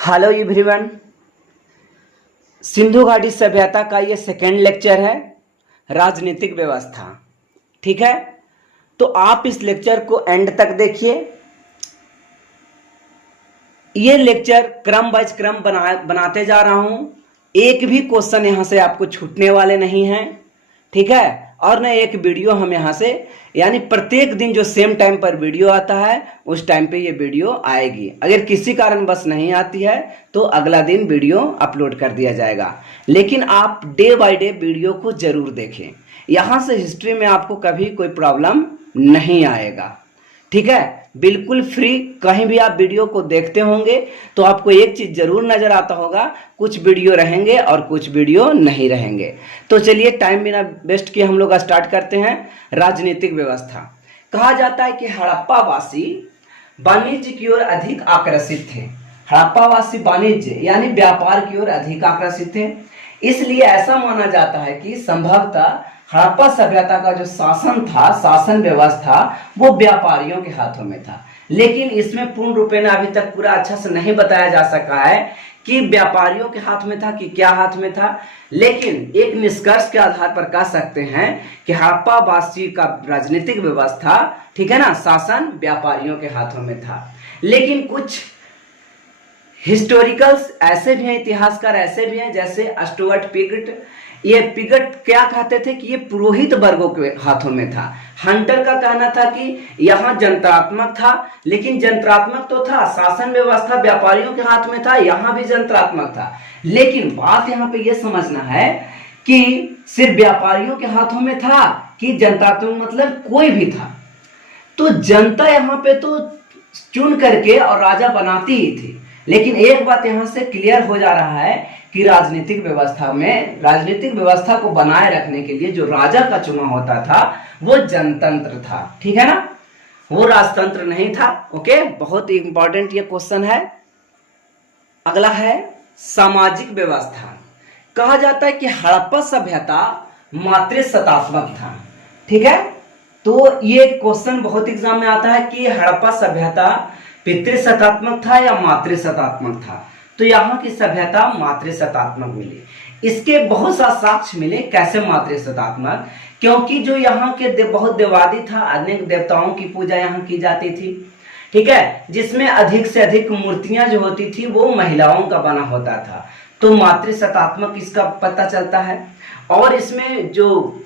Hello everyone. Sindhu घाटी सभ्यता का ये सेकेंड लेक्चर है, राजनीतिक व्यवस्था। ठीक है, तो आप इस लेक्चर को एंड तक देखिए। ये लेक्चर क्रम वाइज क्रम बनाते जा रहा हूं। एक भी क्वेश्चन यहां से आपको छूटने वाले नहीं हैं। ठीक है, और न एक वीडियो हम यहाँ से यानी प्रत्येक दिन जो सेम टाइम पर वीडियो आता है उस टाइम पे ये वीडियो आएगी। अगर किसी कारण बस नहीं आती है तो अगला दिन वीडियो अपलोड कर दिया जाएगा, लेकिन आप डे बाय डे वीडियो को जरूर देखें। यहाँ से हिस्ट्री में आपको कभी कोई प्रॉब्लम नहीं आएगा। ठीक है, बिल्कुल फ्री। कहीं भी आप वीडियो को देखते होंगे तो आपको एक चीज जरूर नजर आता होगा, कुछ वीडियो रहेंगे और कुछ वीडियो नहीं रहेंगे। तो चलिए टाइम बिना वेस्ट किए हम लोग स्टार्ट करते हैं। राजनीतिक व्यवस्था। कहा जाता है कि हड़प्पावासी वाणिज्य की ओर अधिक आकर्षित थे। हड़प्पावासी वाणिज्य यानी व्यापार की ओर अधिक आकर्षित थे, इसलिए ऐसा माना जाता है कि संभवतः हड़प्पा सभ्यता का जो शासन था, शासन व्यवस्था, वो व्यापारियों के हाथों में था। लेकिन इसमें पूर्ण रूपेण अभी तक पूरा अच्छा से नहीं बताया जा सका है कि व्यापारियों के हाथ में था कि क्या हाथ में था। लेकिन एक निष्कर्ष के आधार पर कह सकते हैं कि हड़प्पा वासी का राजनीतिक व्यवस्था, ठीक है ना, शासन व्यापारियों के हाथों में था। लेकिन कुछ हिस्टोरिकल्स ऐसे भी हैं, इतिहासकार ऐसे भी हैं, जैसे स्टुअर्ट पिगट। ये पिगट क्या कहते थे कि ये पुरोहित वर्गों के हाथों में था। हंटर का कहना था कि यहाँ जनतात्मक था, लेकिन जनतात्मक तो था, शासन व्यवस्था व्यापारियों के हाथ में था, यहाँ भी जनतात्मक था। लेकिन बात यहाँ पे ये समझना है कि सिर्फ व्यापारियों के हाथों में था कि जनतात्मक मतलब कोई भी था। तो जनता यहाँ पे तो चुन करके और राजा बनाती ही थी। लेकिन एक बात यहाँ से क्लियर हो जा रहा है कि राजनीतिक व्यवस्था में, राजनीतिक व्यवस्था को बनाए रखने के लिए जो राजा का चुनाव होता था वो जनतंत्र था। ठीक है ना, वो राजतंत्र नहीं था। ओके, बहुत इंपॉर्टेंट ये क्वेश्चन है। अगला है सामाजिक व्यवस्था। कहा जाता है कि हड़प्पा सभ्यता मातृसत्तात्मक था। ठीक है, तो ये क्वेश्चन बहुत एग्जाम में आता है कि हड़प्पा सभ्यता पितृसत्तात्मक था या मातृसत्तात्मक था। तो यहाँ की सभ्यता मातृसत्तात्मक मिली। इसके बहुत सा साक्ष्य मिले। कैसे मातृसत्तात्मक? क्योंकि जो यहाँ के बहुत देवादी था, अनेक देवताओं की पूजा यहाँ की जाती थी। ठीक है, जिसमें अधिक से अधिक मूर्तियां जो होती थी वो महिलाओं का बना होता था। तो मातृसत्तात्मक इसका पता चलता है। और इसमें जो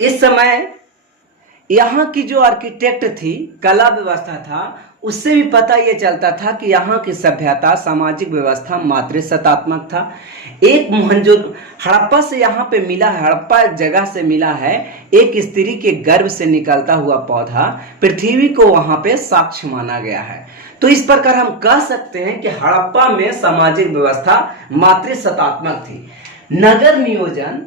इस समय यहाँ की जो आर्किटेक्ट थी, कला व्यवस्था था, उससे भी पता ये चलता था कि यहाँ की सभ्यता, सामाजिक व्यवस्था मातृसत्तात्मक था। एक हड़प्पा से यहाँ पे मिला है, हड़प्पा जगह से मिला है एक स्त्री के गर्भ से निकलता हुआ पौधा, पृथ्वी को वहां पे साक्ष्य माना गया है। तो इस प्रकार हम कह सकते हैं कि हड़प्पा में सामाजिक व्यवस्था मातृसत्तात्मक थी। नगर नियोजन,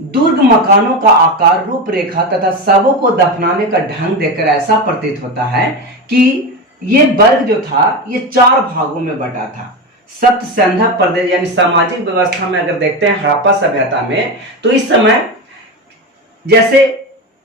दुर्ग मकानों का आकार, रूपरेखा तथा शवों को दफनाने का ढंग देखकर ऐसा प्रतीत होता है कि ये वर्ग जो था ये 4 भागों में बटा था। सप्त संध्या प्रदेश यानी सामाजिक व्यवस्था में अगर देखते हैं हड़प्पा सभ्यता में, तो इस समय जैसे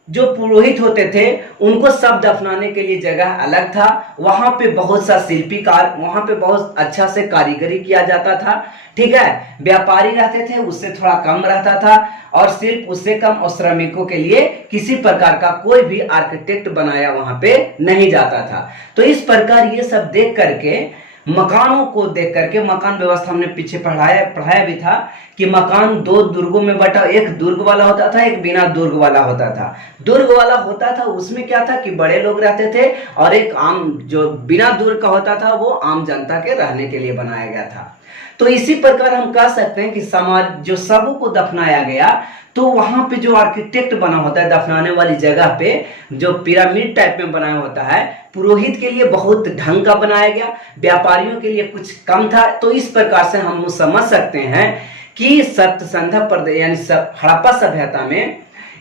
जो पुरोहित होते थे उनको सब दफनाने के लिए जगह अलग था। वहां पे बहुत सा शिल्पीकार, वहां पे बहुत अच्छा से कारीगरी किया जाता था। ठीक है, व्यापारी रहते थे उससे थोड़ा कम रहता था, और शिल्प उससे कम, और श्रमिकों के लिए किसी प्रकार का कोई भी आर्किटेक्ट बनाया वहां पे नहीं जाता था। तो इस प्रकार ये सब देख करके, मकानों को देख करके, मकान व्यवस्था हमने पीछे पढ़ाया भी था कि मकान 2 दुर्गों में बटा, एक दुर्ग वाला होता था, एक बिना दुर्ग वाला होता था। दुर्ग वाला होता था उसमें क्या था कि बड़े लोग रहते थे, और एक आम जो बिना दुर्ग का होता था वो आम जनता के रहने के लिए बनाया गया था। तो इसी प्रकार हम कह सकते हैं कि समाज जो शवों को दफनाया गया, तो वहां पे जो आर्किटेक्ट बना होता है दफनाने वाली जगह पे, जो पिरामिड टाइप में बनाया होता है, पुरोहित के लिए बहुत ढंग का बनाया गया, व्यापारियों के लिए कुछ कम था। तो इस प्रकार से हम समझ सकते हैं कि सप्तसंध्या प्रदेश यानी हड़प्पा सभ्यता में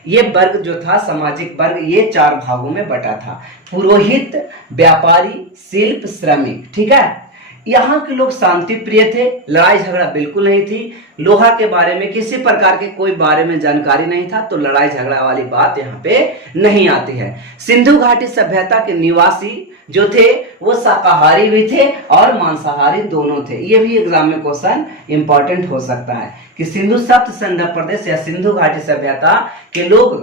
ये वर्ग जो था, सामाजिक वर्ग, ये 4 भागों में बटा था। पुरोहित, व्यापारी, शिल्प, श्रमिक। ठीक है, यहाँ के लोग शांति प्रिय थे, लड़ाई झगड़ा बिल्कुल नहीं थी। लोहा के बारे में किसी प्रकार के कोई बारे में जानकारी नहीं था, तो लड़ाई झगड़ा वाली बात यहाँ पे नहीं आती है। सिंधु घाटी सभ्यता के निवासी जो थे वो शाकाहारी भी थे और मांसाहारी दोनों थे। ये भी एग्जाम में क्वेश्चन इंपॉर्टेंट हो सकता है कि सिंधु सप्त संध्या प्रदेश या सिंधु घाटी सभ्यता के लोग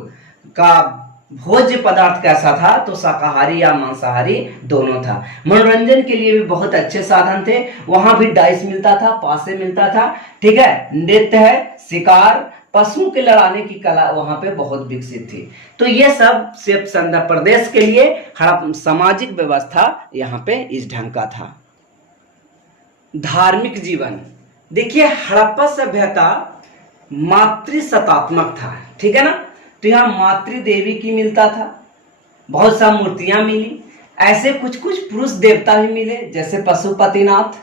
का भोज्य पदार्थ कैसा था, तो शाकाहारी या मांसाहारी दोनों था। मनोरंजन के लिए भी बहुत अच्छे साधन थे, वहां भी डाइस मिलता था, पासे मिलता था, ठीक है। नृत्य है, शिकार, पशुओं के लड़ाने की कला वहां पे बहुत विकसित थी। तो ये सब सिर्फ संध्या प्रदेश के लिए सामाजिक व्यवस्था यहाँ पे इस ढंग का था। धार्मिक जीवन, देखिए हड़प्पा सभ्यता मातृसत्तात्मक था, ठीक है ना। तो यहाँ मातृ देवी की मिलता था, बहुत सा मूर्तियां मिली, ऐसे कुछ कुछ पुरुष देवता भी मिले जैसे पशुपतिनाथ।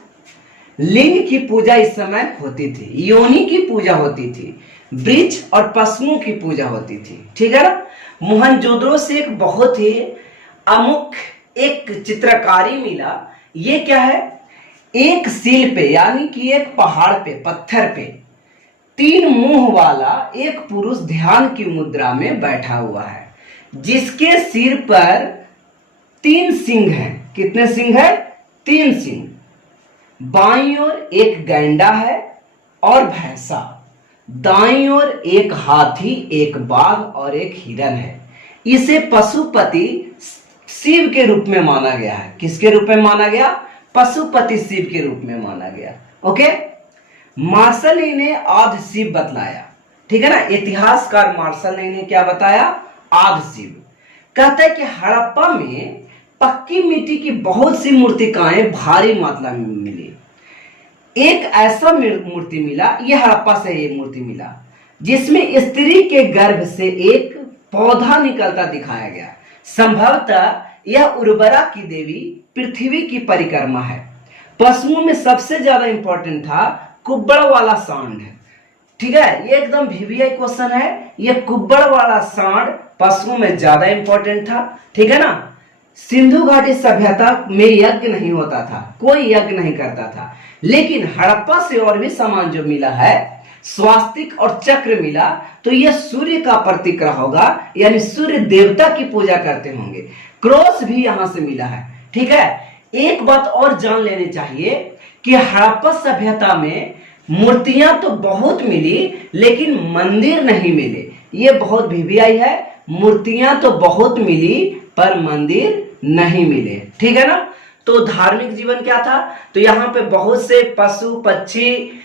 लिंग की पूजा इस समय होती थी, योनि की पूजा होती थी, वृक्ष और पशुओं की पूजा होती थी, ठीक है ना। मोहनजोदड़ो से एक बहुत ही अमुक एक चित्रकारी मिला। ये क्या है, एक सील पे यानी कि एक पहाड़ पे, पत्थर पे 3 मुंह वाला एक पुरुष ध्यान की मुद्रा में बैठा हुआ है, जिसके सिर पर 3 सिंह हैं। कितने सिंह है? 3 सिंह। बाईं ओर एक गैंडा है और भैंसा, दाईं ओर एक हाथी, एक बाघ और एक हिरन है। इसे पशुपति शिव के रूप में माना गया है। किसके रूप में माना गया? पशुपति शिव के रूप में माना गया। ओके, मार्शल ने आध शिव बतलाया, ठीक है ना। इतिहासकार मार्शल ने क्या बताया? आध शिव। कहता है कि हड़प्पा में पक्की मिट्टी की बहुत सी मूर्तिकाएं भारी मात्रा में मिली। एक ऐसा मूर्ति मिला, यह हड़प्पा से ये मूर्ति मिला, जिसमें स्त्री के गर्भ से एक पौधा निकलता दिखाया गया। संभवतः यह उर्वरा की देवी पृथ्वी की परिक्रमा है। पशुओं में सबसे ज्यादा इंपॉर्टेंट था कुब्बड़ वाला सांड, ठीक है। ये एकदम वीवीआई क्वेश्चन है। ये कुब्बड़ वाला सांड पशुओं में ज्यादा इंपॉर्टेंट था, ठीक है ना। सिंधु घाटी सभ्यता में यज्ञ नहीं होता था, कोई यज्ञ नहीं करता था, लेकिन हड़प्पा से और भी सामान जो मिला है, स्वास्तिक और चक्र मिला, तो यह सूर्य का प्रतीक रहा होगा, यानी सूर्य देवता की पूजा करते होंगे। क्रॉस भी यहां से मिला है, ठीक है। एक बात और जान लेनी चाहिए कि हड़प्पा सभ्यता में मूर्तियां तो बहुत मिली, लेकिन मंदिर नहीं मिले। ये बहुत वीवीआई है। मूर्तियां तो बहुत मिली पर मंदिर नहीं मिले, ठीक है ना। तो धार्मिक जीवन क्या था? तो यहाँ पे बहुत से पशु, पक्षी,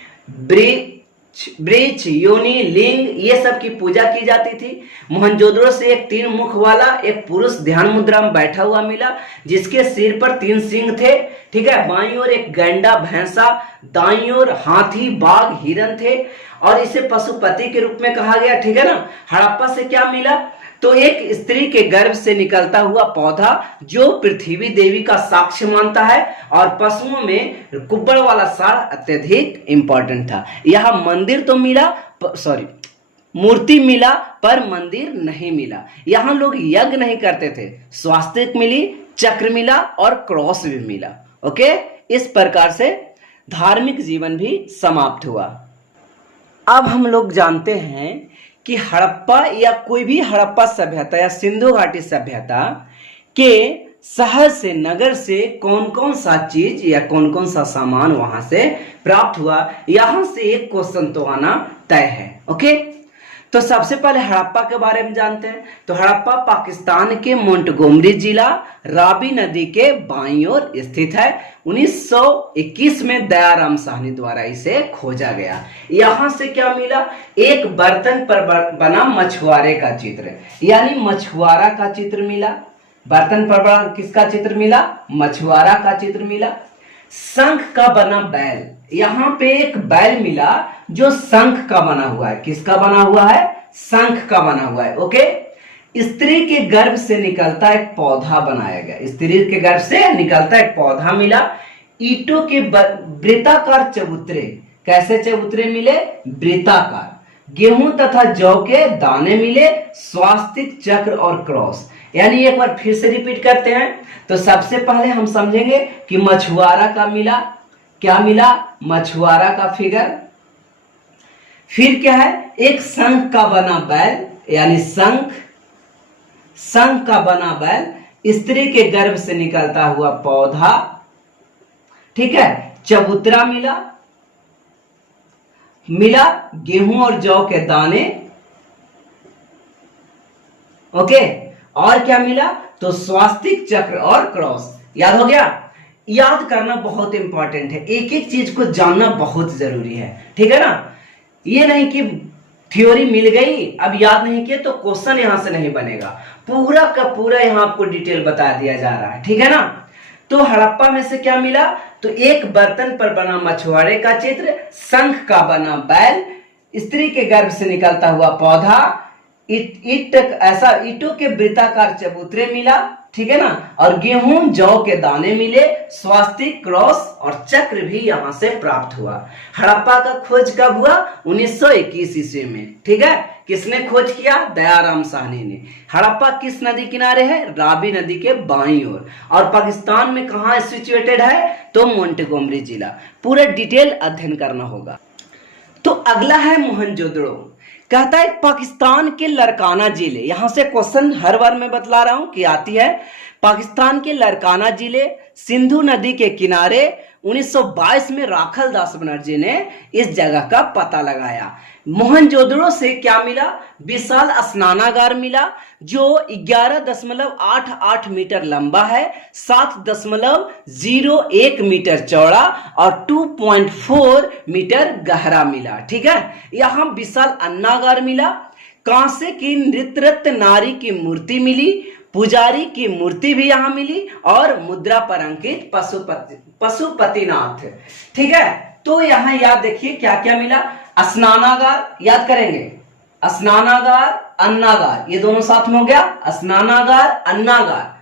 वृक्ष, योनि, लिंग, ये सब की पूजा की जाती थी। मोहनजोदड़ो से एक 3 मुख वाला एक पुरुष ध्यान मुद्रा में बैठा हुआ मिला, जिसके सिर पर 3 सिंह थे, ठीक है। बाईं ओर एक गैंडा, भैंसा, दाईं ओर हाथी, बाघ, हिरन थे, और इसे पशुपति के रूप में कहा गया, ठीक है ना। हड़प्पा से क्या मिला? तो एक स्त्री के गर्भ से निकलता हुआ पौधा जो पृथ्वी देवी का साक्ष्य मानता है, और पशुओं में कुब्बड़ वाला सांड अत्यधिक इंपॉर्टेंट था। यह मंदिर तो मिला, मूर्ति मिला पर मंदिर नहीं मिला। यहां लोग यज्ञ नहीं करते थे। स्वास्तिक मिली, चक्र मिला और क्रॉस भी मिला। ओके, इस प्रकार से धार्मिक जीवन भी समाप्त हुआ। अब हम लोग जानते हैं कि हड़प्पा या कोई भी हड़प्पा सभ्यता या सिंधु घाटी सभ्यता के शहर से, नगर से कौन कौन सा चीज या कौन कौन सा सामान वहां से प्राप्त हुआ। यहां से एक क्वेश्चन तो आना तय है। ओके, तो सबसे पहले हड़प्पा के बारे में जानते हैं। तो हड़प्पा पाकिस्तान के मोंटगोमरी जिला, रावी नदी के बाईं ओर स्थित है। 1921 में दयाराम साहनी द्वारा इसे खोजा गया। यहां से क्या मिला? एक बर्तन पर बना मछुआरे का चित्र, यानी मछुआरा का चित्र मिला। बर्तन पर बना किसका चित्र मिला? मछुआरा का चित्र मिला। शंख का बना बैल, यहां पे एक बैल मिला जो शंख का बना हुआ है। किसका बना हुआ है? शंख का बना हुआ है। ओके, स्त्री के गर्भ से निकलता एक पौधा बनाया गया। स्त्री के गर्भ से निकलता एक पौधा मिला। ईंटों के वृत्ताकार चबूतरे, कैसे चबूतरे मिले? वृत्ताकार। गेहूं तथा जौ के दाने मिले। स्वास्तिक, चक्र और क्रॉस। यानी एक बार फिर से रिपीट करते हैं। तो सबसे पहले हम समझेंगे कि मछुआरा का मिला। क्या मिला? मछुआरा का फिगर। फिर क्या है? एक शंख का बना बैल, यानी शंख का बना बैल। स्त्री के गर्भ से निकलता हुआ पौधा, ठीक है, चबूतरा मिला गेहूं और जौ के दाने, ओके, और क्या मिला, तो स्वास्तिक चक्र और क्रॉस। याद हो गया? याद करना बहुत इंपॉर्टेंट है, एक एक चीज को जानना बहुत जरूरी है, ठीक है ना। ये नहीं कि थ्योरी मिल गई अब याद नहीं किया तो क्वेश्चन यहां से नहीं बनेगा, पूरा का पूरा यहां आपको डिटेल बता दिया जा रहा है, ठीक है ना। तो हड़प्पा में से क्या मिला, तो एक बर्तन पर बना मछुआरे का चित्र, शंख का बना बैल, स्त्री के गर्भ से निकलता हुआ पौधा, ईंटों के वृत्ताकार चबूतरे मिला, ठीक है ना, और गेहूं जौ के दाने मिले, स्वास्तिक क्रॉस और चक्र भी यहां से प्राप्त हुआ। हड़प्पा का खोज कब हुआ, 1921 ईस्वी में, ठीक है। किसने खोज किया, दयाराम साहनी ने। हड़प्पा किस नदी किनारे है, रावी नदी के बाईं ओर, और पाकिस्तान में कहां सिचुएटेड है, तो मोंटेगोमरी जिला। पूरा डिटेल अध्ययन करना होगा। तो अगला है मोहनजोदड़ो। कहता है पाकिस्तान के लरकाना जिले, यहां से क्वेश्चन हर बार मैं बतला रहा हूं कि आती है। पाकिस्तान के लरकाना जिले सिंधु नदी के किनारे 1922 में राखल दास बनर्जी ने इस जगह का पता लगाया। मोहनजोदड़ो से क्या मिला, विशाल स्नानागार मिला जो 11.88 मीटर लंबा है, 7.01 मीटर चौड़ा और 2.4 मीटर गहरा मिला, ठीक है। यहां विशाल अन्नागार मिला, कांसे की नृत्यरत नारी की मूर्ति मिली, पुजारी की मूर्ति भी यहां मिली, और मुद्रा पर अंकित पशुपतिनाथ, ठीक है। तो यहां याद देखिए क्या क्या मिला, स्नानागार, याद करेंगे, स्नानागार अन्नागार, ये दोनों साथ में हो गया, स्नानागार अन्नागार,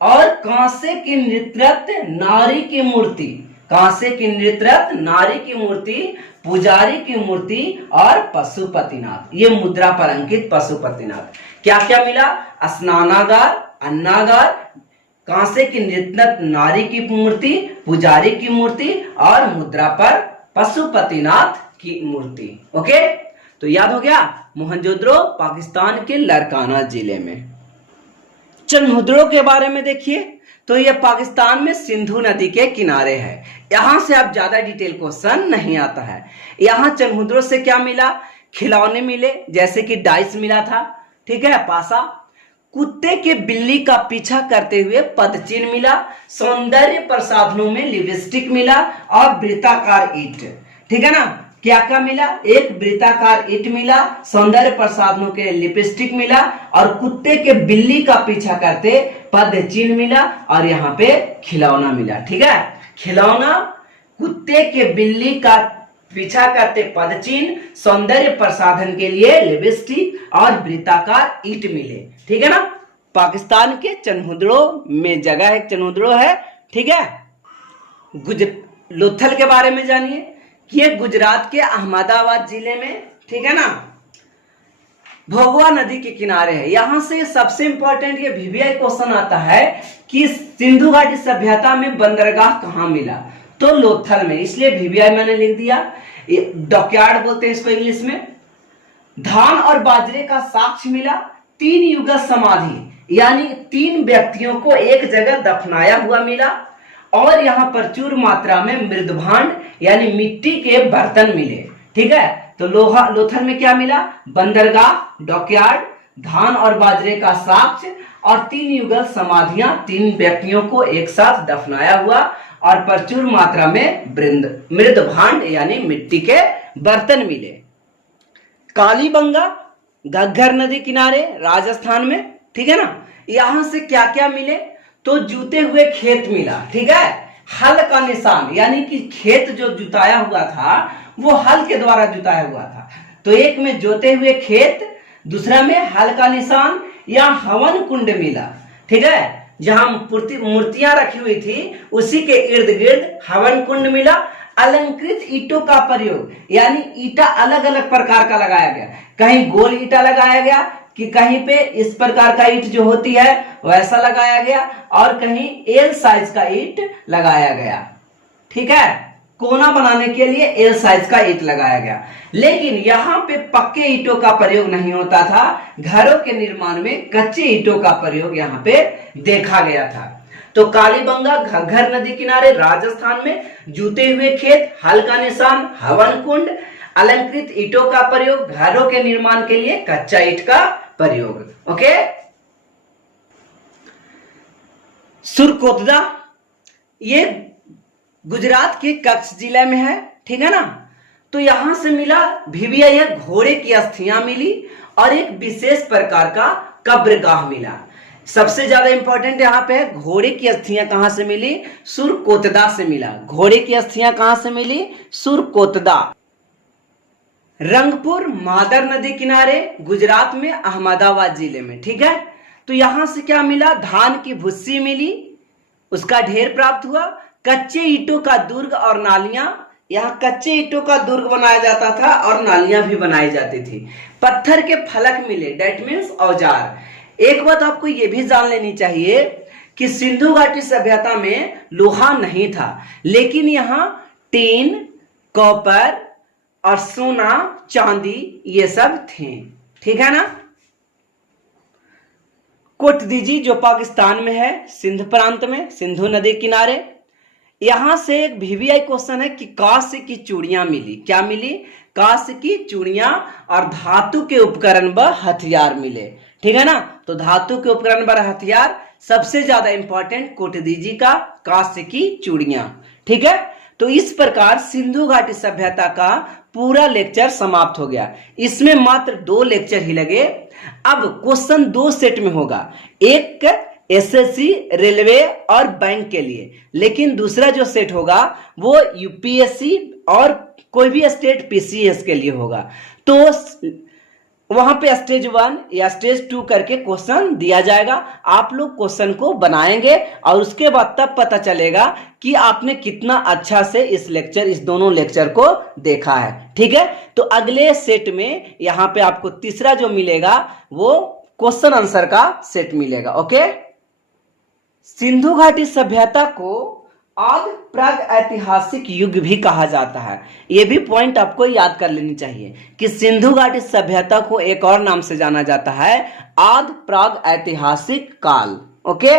और कांसे की नृत्यरत नारी की मूर्ति, कांसे की नृत्यरत नारी की मूर्ति, पुजारी की मूर्ति और पशुपतिनाथ, ये मुद्रा पर अंकित पशुपतिनाथ। क्या क्या मिला, स्नानागार, अन्नागार, कांसे की नृत्यरत नारी की मूर्ति, पुजारी की मूर्ति और मुद्रा पर पशुपतिनाथ की मूर्ति, ओके। तो याद हो गया, मोहनजोदड़ो पाकिस्तान के लरकाना जिले में। चन्हुद्रो के बारे में देखिए, तो यह पाकिस्तान में सिंधु नदी के किनारे है। यहां से आप ज्यादा डिटेल क्वेश्चन नहीं आता है। यहां चन्हुद्रो से क्या मिला, खिलौने मिले, जैसे कि डाइस मिला था, ठीक है, पासा, कुत्ते के बिल्ली का पीछा करते हुए पदचिन्ह मिला, सौंदर्य प्रसाधनों में लिपस्टिक मिला और वृत्ताकार ईंट, ठीक है ना। क्या क्या मिला, एक वृत्ताकार ईंट मिला, सौंदर्य प्रसाधनों के लिपस्टिक मिला, और कुत्ते के बिल्ली का पीछा करते पद चिन्ह मिला, और यहाँ पे खिलौना मिला, ठीक है। खिलौना, कुत्ते के बिल्ली का पीछा करते पद चिन्ह, सौंदर्य प्रसाधन के लिए लिपस्टिक और वृत्ताकार ईंट मिले, ठीक है ना। पाकिस्तान के चन्हुद्रो में जगह है, चन्हुद्रो है, ठीक है। लोथल के बारे में जानिए कि ये गुजरात के अहमदाबाद जिले में, ठीक है ना, भोगवा नदी के किनारे है। यहां से सबसे इंपॉर्टेंट ये VVI क्वेश्चन आता है कि सिंधु घाटी सभ्यता में बंदरगाह कहां मिला, तो लोथल में, इसलिए VVI मैंने लिख दिया। डॉकयार्ड बोलते हैं इसको इंग्लिश में। धान और बाजरे का साक्ष्य मिला, 3 युगल समाधि, यानी 3 व्यक्तियों को एक जगह दफनाया हुआ मिला, और यहाँ प्रचुर मात्रा में मृदभांड यानी मिट्टी के बर्तन मिले, ठीक है। तो लोथल में क्या मिला, बंदरगाह, डॉकयार्ड, धान और बाजरे का साक्ष्य और 3 युगल समाधियां, 3 व्यक्तियों को एक साथ दफनाया हुआ, और प्रचुर मात्रा में मृदभांड यानी मिट्टी के बर्तन मिले। कालीबंगा, घग्गर नदी किनारे राजस्थान में, ठीक है ना। यहां से क्या क्या मिले, तो जूते हुए खेत मिला, ठीक है, हल का निशान, यानी कि खेत जो जुताया हुआ था वो हल के द्वारा जुताया हुआ था, तो एक में जोते हुए खेत, दूसरा में हल का निशान, या हवन कुंड मिला, ठीक है, जहां मूर्तियां रखी हुई थी उसी के इर्द गिर्द हवन कुंड मिला। अलंकृत ईंटों का प्रयोग, यानी ईंटा अलग अलग प्रकार का लगाया गया, कहीं गोल ईंटा लगाया गया, कि कहीं पे इस प्रकार का ईंट जो होती है वैसा लगाया गया, और कहीं एल साइज का ईंट लगाया गया, ठीक है। कोना बनाने के लिए एल साइज का ईंट लगाया गया। लेकिन यहाँ पे पक्के ईंटों का प्रयोग नहीं होता था, घरों के निर्माण में कच्चे ईंटों का प्रयोग यहाँ पे देखा गया था। तो कालीबंगा, घग्गर नदी किनारे राजस्थान में जूते हुए खेत, हल का निशान, हवन कुंड, अलंकृत ईंटों का प्रयोग, घरों के निर्माण के लिए कच्चा ईंट का प्रयोग। ओके। सुरकोतदा ये गुजरात के कच्छ जिले में है, ठीक है ना। तो यहां से मिला भिविया, घोड़े की अस्थियां मिली और एक विशेष प्रकार का कब्रगाह मिला। सबसे ज्यादा इंपॉर्टेंट यहाँ पे है घोड़े की अस्थियां कहां से मिली, सुरकोतदा से मिला। घोड़े की अस्थियां कहां से मिली, सुरकोतदा। रंगपुर मादर नदी किनारे गुजरात में अहमदाबाद जिले में, ठीक है। तो यहां से क्या मिला, धान की भुस्सी मिली, उसका ढेर प्राप्त हुआ। कच्चे ईंटों का दुर्ग और नालियां, यहाँ कच्चे ईंटों का दुर्ग बनाया जाता था और नालियां भी बनाई जाती थी। पत्थर के फलक मिले, डेट मीन्स औजार। एक बात आपको यह भी जान लेनी चाहिए कि सिंधु घाटी सभ्यता में लोहा नहीं था, लेकिन यहाँ टीन, कॉपर और सोना, चांदी ये सब थे, ठीक है ना। कोटदीजी जो पाकिस्तान में है, सिंध प्रांत में, सिंधु नदी किनारे। यहां से एक वीवीआई क्वेश्चन है कि कांस्य की चूड़ियां मिली, क्या मिली, कांस्य की चूड़ियां और धातु के उपकरण व हथियार मिले, ठीक है ना। तो धातु के उपकरण व हथियार सबसे ज्यादा इंपॉर्टेंट कोटदीजी का कांस्य की चूड़ियां, ठीक है। तो इस प्रकार सिंधु घाटी सभ्यता का पूरा लेक्चर समाप्त हो गया। इसमें मात्र 2 लेक्चर ही लगे। अब क्वेश्चन 2 सेट में होगा, एक एसएससी, रेलवे और बैंक के लिए, लेकिन दूसरा जो सेट होगा वो यूपीएससी और कोई भी स्टेट पीसीएस के लिए होगा। तो वहां पे स्टेज 1 या स्टेज 2 करके क्वेश्चन दिया जाएगा। आप लोग क्वेश्चन को बनाएंगे और उसके बाद तब पता चलेगा कि आपने कितना अच्छा से इस दोनों लेक्चर को देखा है, ठीक है। तो अगले सेट में यहां पे आपको तीसरा जो मिलेगा वो क्वेश्चन आंसर का सेट मिलेगा। ओके। सिंधु घाटी सभ्यता को आदि प्राग ऐतिहासिक युग भी कहा जाता है। यह भी पॉइंट आपको याद कर लेनी चाहिए कि सिंधु घाटी सभ्यता को एक और नाम से जाना जाता है, आदि प्राग ऐतिहासिक काल। ओके।